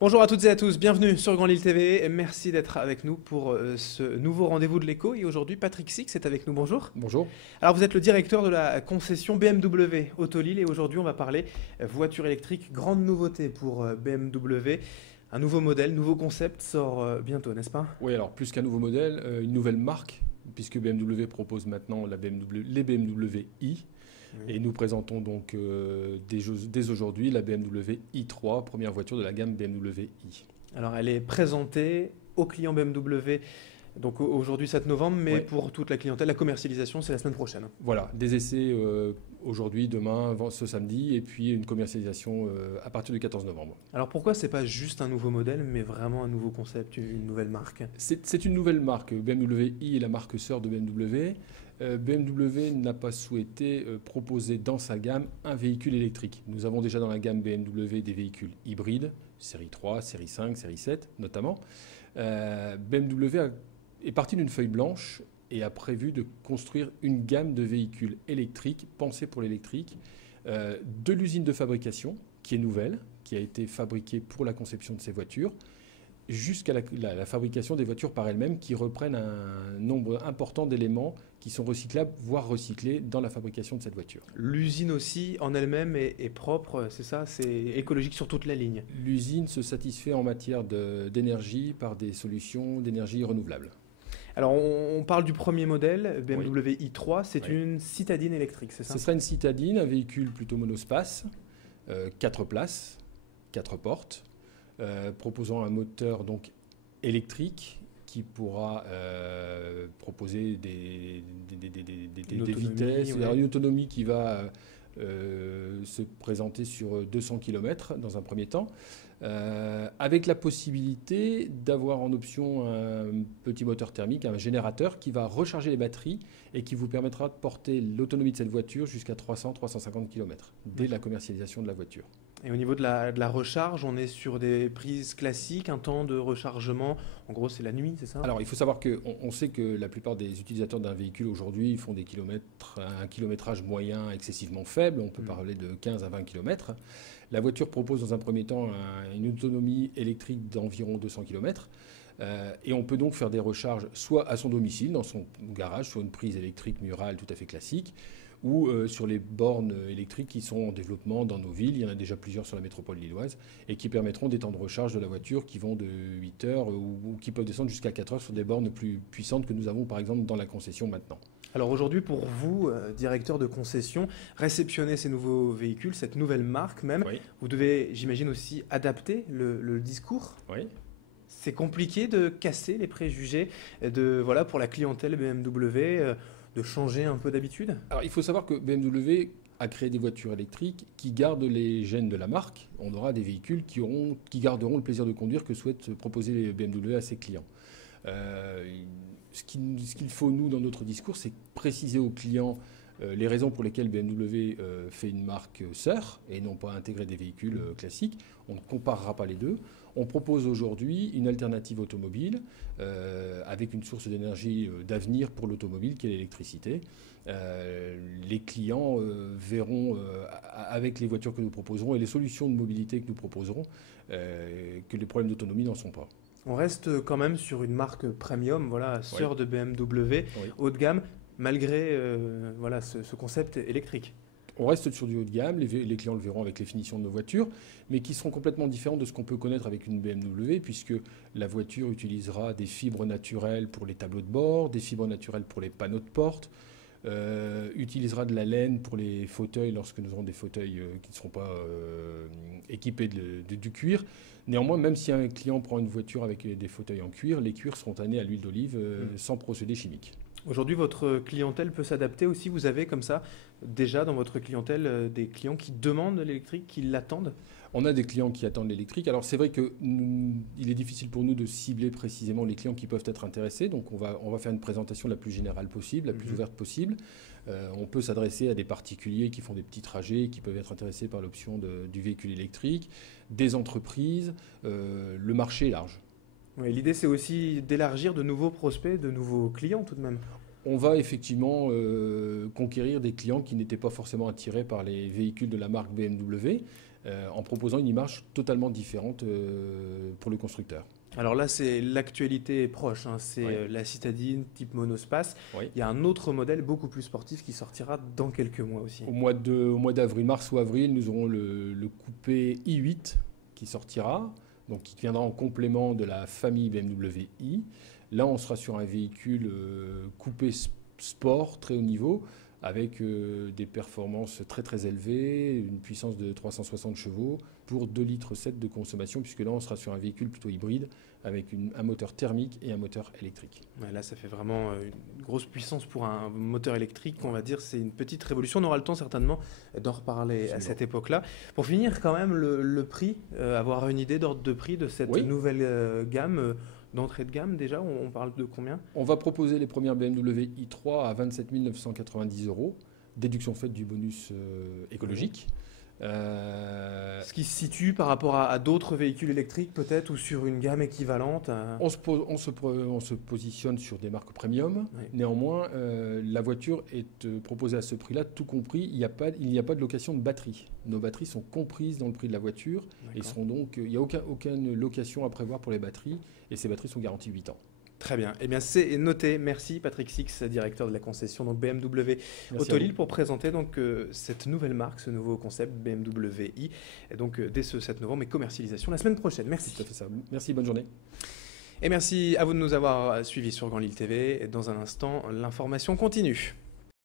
Bonjour à toutes et à tous, bienvenue sur Grand Lille TV et merci d'être avec nous pour ce nouveau rendez-vous de l'écho. Et aujourd'hui, Patrick Six est avec nous, bonjour. Bonjour. Alors vous êtes le directeur de la concession BMW Auto Lille et aujourd'hui on va parler voiture électrique, grande nouveauté pour BMW. Un nouveau modèle, nouveau concept sort bientôt, n'est-ce pas? Oui, alors plus qu'un nouveau modèle, une nouvelle marque, puisque BMW propose maintenant les BMW i. Oui. Et nous présentons donc dès aujourd'hui la BMW i3, première voiture de la gamme BMW i. Alors elle est présentée aux clients BMW donc aujourd'hui 7 novembre, mais Ouais. pour toute la clientèle, la commercialisation c'est la semaine prochaine. Voilà, des essais aujourd'hui, demain, ce samedi, et puis une commercialisation à partir du 14 novembre. Alors pourquoi c'est pas juste un nouveau modèle, mais vraiment un nouveau concept, une nouvelle marque? C'est une nouvelle marque. BMW i est la marque sœur de BMW. BMW n'a pas souhaité proposer dans sa gamme un véhicule électrique. Nous avons déjà dans la gamme BMW des véhicules hybrides, série 3, série 5, série 7 notamment. Est parti d'une feuille blanche et a prévu de construire une gamme de véhicules électriques pensés pour l'électrique, de l'usine de fabrication qui est nouvelle, qui a été fabriquée pour la conception de ces voitures, jusqu'à la fabrication des voitures par elles-mêmes qui reprennent un nombre important d'éléments qui sont recyclables, voire recyclés dans la fabrication de cette voiture. L'usine aussi en elle-même est propre, c'est ça, c'est écologique sur toute la ligne. L'usine se satisfait en matière d'énergie par des solutions d'énergie renouvelables. Alors on parle du premier modèle, BMW Oui. i3, c'est Oui. une citadine électrique, c'est ça? Ce sera une citadine, un véhicule plutôt monospace, 4 places, 4 portes, proposant un moteur donc électrique qui pourra proposer des vitesses, ouais. une autonomie qui va se présenter sur 200 km dans un premier temps, avec la possibilité d'avoir en option un petit moteur thermique, un générateur qui va recharger les batteries et qui vous permettra de porter l'autonomie de cette voiture jusqu'à 300-350 km dès la commercialisation de la voiture. Et au niveau de la recharge, on est sur des prises classiques, un temps de rechargement, en gros c'est la nuit, c'est ça? Alors il faut savoir qu'on sait que la plupart des utilisateurs d'un véhicule aujourd'hui font un kilométrage moyen excessivement faible, on peut parler de 15 à 20 km. La voiture propose dans un premier temps une autonomie électrique d'environ 200 km. Et on peut donc faire des recharges soit à son domicile, dans son garage, sur une prise électrique murale tout à fait classique, ou sur les bornes électriques qui sont en développement dans nos villes. Il y en a déjà plusieurs sur la métropole lilloise et qui permettront des temps de recharge de la voiture qui vont de 8 heures ou qui peuvent descendre jusqu'à 4 heures sur des bornes plus puissantes que nous avons par exemple dans la concession maintenant. Alors aujourd'hui, pour vous, directeur de concession, réceptionner ces nouveaux véhicules, cette nouvelle marque même, Oui, vous devez, j'imagine aussi, adapter le discours. oui. C'est compliqué de casser les préjugés voilà, pour la clientèle BMW, de changer un peu d'habitude? Alors il faut savoir que BMW a créé des voitures électriques qui gardent les gènes de la marque. On aura des véhicules qui garderont le plaisir de conduire que souhaite proposer BMW à ses clients. Ce qu'il faut, nous, dans notre discours, c'est préciser aux clients les raisons pour lesquelles BMW fait une marque sœur et non pas intégrer des véhicules classiques. On ne comparera pas les deux. On propose aujourd'hui une alternative automobile avec une source d'énergie d'avenir pour l'automobile qui est l'électricité. Les clients verront avec les voitures que nous proposerons et les solutions de mobilité que nous proposerons que les problèmes d'autonomie n'en sont pas. On reste quand même sur une marque premium, voilà, sœur de BMW, Oui. haut de gamme, malgré voilà, ce concept électrique. On reste sur du haut de gamme, les clients le verront avec les finitions de nos voitures, mais qui seront complètement différents de ce qu'on peut connaître avec une BMW, puisque la voiture utilisera des fibres naturelles pour les tableaux de bord, des fibres naturelles pour les panneaux de porte, utilisera de la laine pour les fauteuils lorsque nous aurons des fauteuils qui ne seront pas équipés du cuir. Néanmoins, même si un client prend une voiture avec des fauteuils en cuir, les cuirs seront tannés à l'huile d'olive sans procédé chimique. Aujourd'hui, votre clientèle peut s'adapter aussi. Vous avez comme ça déjà dans votre clientèle des clients qui demandent l'électrique, qui l'attendent? On a des clients qui attendent l'électrique. Alors c'est vrai qu'il est difficile pour nous de cibler précisément les clients qui peuvent être intéressés. Donc on va faire une présentation la plus générale possible, la plus ouverte possible. On peut s'adresser à des particuliers qui font des petits trajets, qui peuvent être intéressés par l'option du véhicule électrique, des entreprises. Le marché est large. Oui, l'idée, c'est aussi d'élargir de nouveaux prospects, de nouveaux clients tout de même. On va effectivement conquérir des clients qui n'étaient pas forcément attirés par les véhicules de la marque BMW. en proposant une image totalement différente pour le constructeur. Alors là, c'est l'actualité proche, hein. C'est Oui. la citadine type monospace. Oui. Il y a un autre modèle beaucoup plus sportif qui sortira dans quelques mois aussi. Au mois d'avril, mars ou avril, nous aurons le coupé i8 qui sortira, donc qui viendra en complément de la famille BMW i. Là, on sera sur un véhicule coupé sport très haut niveau, avec des performances très très élevées, une puissance de 360 chevaux pour 2,7 litres de consommation, puisque là on sera sur un véhicule plutôt hybride avec un moteur thermique et un moteur électrique. Ouais, là, ça fait vraiment une grosse puissance pour un moteur électrique, on va dire. C'est une petite révolution. On aura le temps certainement d'en reparler Absolument. à cette époque-là. Pour finir, quand même, le prix, avoir une idée d'ordre de prix de cette Oui. nouvelle gamme. D'entrée de gamme déjà, on parle de combien? On va proposer les premières BMW i3 à 27 990 €, déduction faite du bonus écologique. Ce qui se situe par rapport à d'autres véhicules électriques peut-être ou sur une gamme équivalente. On se positionne sur des marques premium. Oui. Néanmoins, la voiture est proposée à ce prix-là, tout compris. Il n'y a pas de location de batterie. Nos batteries sont comprises dans le prix de la voiture et seront donc, il n'y a aucune location à prévoir pour les batteries. Et ces batteries sont garanties 8 ans. Très bien. Eh bien, c'est noté. Merci Patrick Six, directeur de la concession donc BMW Merci Autolille, pour présenter donc cette nouvelle marque, ce nouveau concept BMW i. Et donc dès ce 7 novembre, et commercialisation la semaine prochaine. Merci. Tout à fait ça. Merci, bonne journée. Et merci à vous de nous avoir suivis sur Grand Lille TV. Et dans un instant, l'information continue.